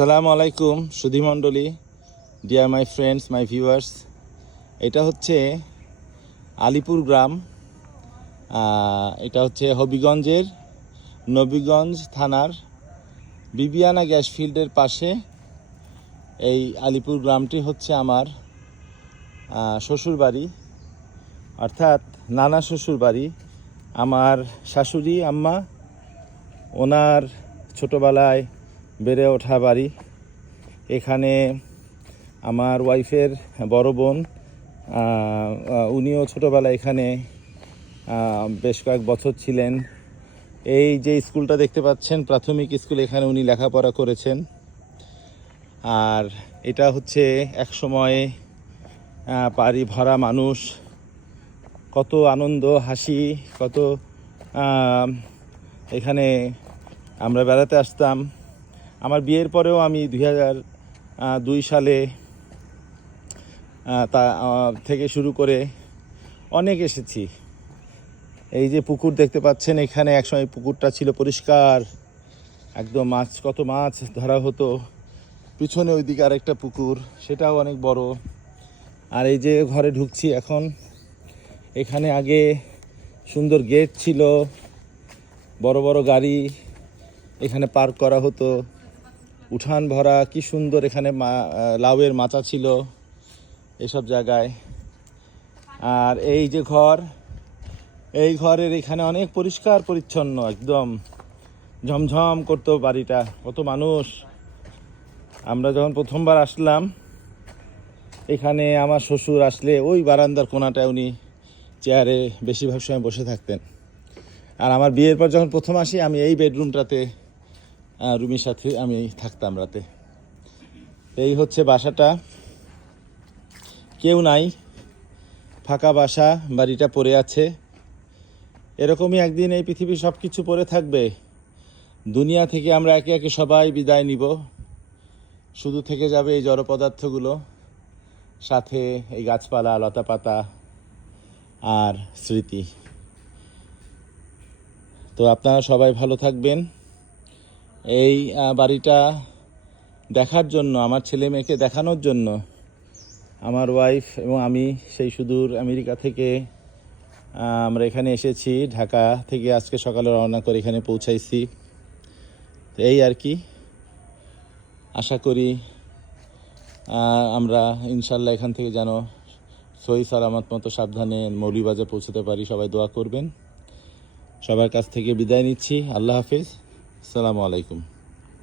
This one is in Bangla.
আসসালামু আলাইকুম সুধী মণ্ডলী, dear my friends, my viewers. এটা হচ্ছে আলিপুর গ্রাম। এটা হচ্ছে হবিগঞ্জের নবীগঞ্জ থানার বিবিয়ানা গ্যাস ফিল্ডের পাশে। এই আলিপুর গ্রামটি হচ্ছে আমার শ্বশুর বাড়ি, অর্থাৎ নানা শ্বশুর বাড়ি। আমার শাশুড়ি আম্মা ওনার ছোটোবেলায় বেড়ে ওঠা বাড়ি। এখানে আমার ওয়াইফের বড় বোন, উনিও ছোটোবেলায় এখানে বেশ কয়েক বছর ছিলেন। এই যে স্কুলটা দেখতে পাচ্ছেন, প্রাথমিক স্কুল, এখানে উনি লেখাপড়া করেছেন। আর এটা হচ্ছে এক সময়ে বাড়ি ভরা মানুষ, কত আনন্দ হাসি, কত এখানে আমরা বেড়াতে আসতাম। আমার বিয়ের পরেও আমি 2002 সালে তা থেকে শুরু করে অনেক এসেছি। এই যে পুকুর দেখতে পাচ্ছেন, এখানে একসময় পুকুরটা ছিল পরিষ্কার, একদম কত মাছ ধরা হতো। পিছনে ওইদিকে আরেকটা পুকুর, সেটাও অনেক বড়। আর এই যে ঘরে ঢুকছি এখন, এখানে আগে সুন্দর গেট ছিল, বড় বড় গাড়ি এখানে পার্ক করা হতো, উঠান ভরা, কি সুন্দর। এখানে লাউয়ের মাচা ছিল এসব জায়গায়। আর এই যে ঘর, এই ঘরের এখানে অনেক পরিষ্কার পরিচ্ছন্ন, একদম ঝমঝম করতো বাড়িটা, কত মানুষ। আমরা যখন প্রথমবার আসলাম এখানে, আমার শ্বশুর আসলে ওই বারান্দার কোণাটায় উনি চেয়ারে বেশিরভাগ সময় বসে থাকতেন। আর আমার বিয়ের পর যখন প্রথম আসি, আমি এই বেডরুমটাতে রুমির সাথে আমি থাকতাম রাতে। এই হচ্ছে বাসাটা, কেউ নাই, ফাঁকা বাসা, বাড়িটা পড়ে আছে। এরকমই একদিন এই পৃথিবীর সব কিছু পড়ে থাকবে। দুনিয়া থেকে আমরা একে একে সবাই বিদায় নিব, শুধু থেকে যাবে এই জড় পদার্থগুলো, সাথে এই গাছপালা, লতাপাতা আর স্মৃতি। তো আপনারা সবাই ভালো থাকবেন। এই বাড়িটা দেখার জন্য, আমার ছেলে মেয়েকে দেখানোর জন্য আমার ওয়াইফ এবং আমি সেই সুদূর আমেরিকা থেকে আমরা এখানে এসেছি। ঢাকা থেকে আজকে সকালে রওনা করে এখানে পৌঁছাইছি। তো এই আর কি, আশা করি আমরা ইনশাল্লাহ এখান থেকে যেন সহি সালামত মতো সাবধানে মৌলভীবাজার পৌঁছতে পারি। সবাই দোয়া করবেন। সবার কাছ থেকে বিদায় নিচ্ছি। আল্লাহ হাফেজ, আসসালামু আলাইকুম।